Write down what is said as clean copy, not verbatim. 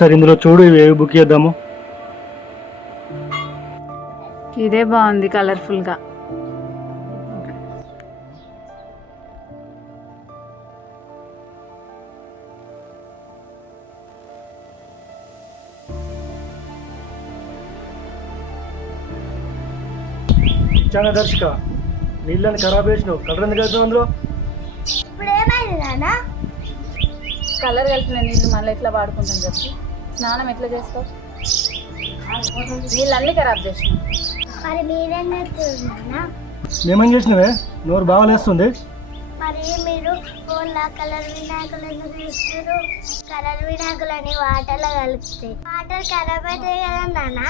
ఒకసారి ఇందులో చూడు, ఇవి ఏవి బుక్ చేద్దాము. ఇదే బాగుంది కలర్ఫుల్గా. ఇచ్చాను దర్శక, నీళ్ళని ఖరాబ్ చేసినావు. కలర్ ఎందుకు అవుతావు అందులో? ఇప్పుడు ఏమైంది నాన్న? కలర్ కలిపిన నీళ్ళు మళ్ళీ ఎట్లా వాడుకుంటాం చెప్పి? స్నానం ఎట్లా చేస్తావు? నీళ్ళన్నీ ఖరాబ్ చేసినావు. మరి మీరేం చేస్తారు నాన్న? ఏమేం చేసినవే? నోరు బాగాలేస్తుంది. మరి మీరు ఫోన్లో కలర్ వినాయకులు ఎందుకు చూస్తారు? కలర్ వినాయకులని వాటర్లో కలిపితే వాటర్ ఖరాబ్ అవుతాయి కదా నాన్న.